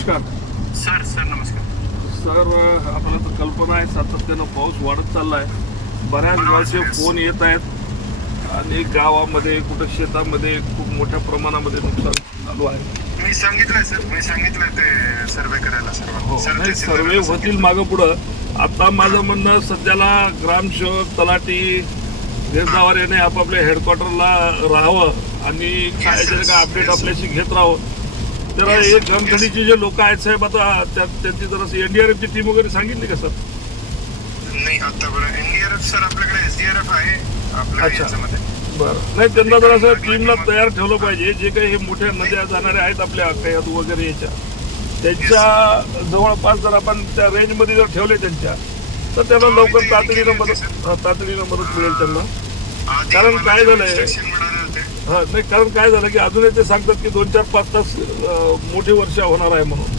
नमस्कार. Sir sir नमस्कार. Sir आपल्याला तर कल्पना आहे सातत्यानं पाऊस वाढत चालला आहे बऱ्याच गावचे फोन येत आहेत. आणि गावामध्ये कुठं शेतामध्ये खूप मोठ्या प्रमाणामध्ये नुकसान चालू आहे. मी सांगितलंय सर. मी सांगितलंय ते सर्वे करायला हो सर नाही सर्वे होतील मागं पुढं. आता माझं म्हणणं सध्याला ग्रामसेवक तलाठी देशदावर याने आपापल्या हेडक्वार्टरला राहावं आणि काय काय अपडेट आपल्याशी घेत राहावं. तर हे घनखडीचे जे लोक आहेत साहेब आता त्या- त्यांची जरा एनडीआरएफची टीम वगैरे सांगितली का सर? नाही आता बरं. एनडीआरएफ सर आपल्याकडे एसडीआरएफ आहे आपल्या अच्छा. याच्यामध्ये. बरं. नाही त्यांना जर असं टीमला तयार ठेवलं पाहिजे. जे काही हे मोठ्या नद्या जाणाऱ्या आहेत आपल्या कयात वगैरे याच्या. त्यांच्या जवळपास जर आपण त्या रेंजमध्ये जर ठेवले त्यांच्या तर त्यांना लवकर तातडीनं मदत तातडीनं मदत मिळेल त्यांना. कारण काय झालंय? हा नाही कारण काय झालं की अजूनही ते सांगतात की दोन चार पाच तास मोठी वर्षा होणार आहे म्हणून.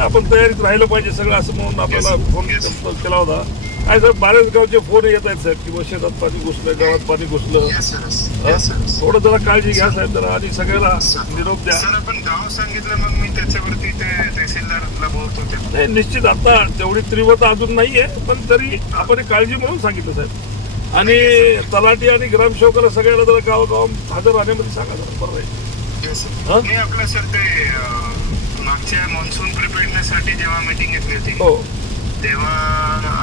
आपण तयारीत राहिलं पाहिजे सगळं असं म्हणून आपल्याला फोन. केला होता. काय सर बऱ्याच गावचे फोन येत आहेत साहेब किंवा शेतात पाणी घुसलं गावात पाणी घुसलं. थोडं जरा काळजी घ्या साहेब जरा आणि सगळ्याला निरोप द्या. आपण गाव सांगितलं मग मी त्याच्यावरती ते तहसीलदारला बोलतो नाही निश्चित आता तेवढी तीव्रता अजून नाहीये पण तरी आपण काळजी म्हणून सांगितलं साहेब. आणि तलाठी आणि ग्रामसेवकाला सगळ्याला जरा गावगाव हजर राहण्यामध्ये सांगा जरा बरं राहील मी आपलं सर ते मागच्या मान्सून प्रिपेअरनेससाठी जेव्हा मीटिंग घेतली होती हो. तेव्हा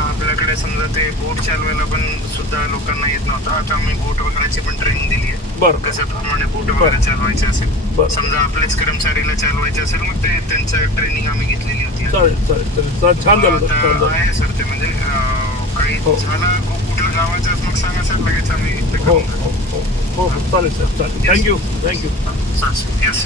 आपल्याकडे समजा ते बोट चालवायला पण सुद्धा लोकांना येत नव्हतं. आता आम्ही बोट वगैरेची पण ट्रेनिंग दिली आहे. बरं कशा प्रमाणे बोट वगैरे चालवायचे असेल. समजा आपल्याच कर्मचारीला चालवायचे असेल मग ते त्यांचं ट्रेनिंग आम्ही घेतलेली होती. आहे सर ते म्हणजे काही हो. झालं कु- कुठलं गावाचं मग सांगा सर लगेच आम्ही ते हो करून हो हो हो हो चालेल सर चालेल थँक्यू थँक्यू देऊ. Sir, sir, yes.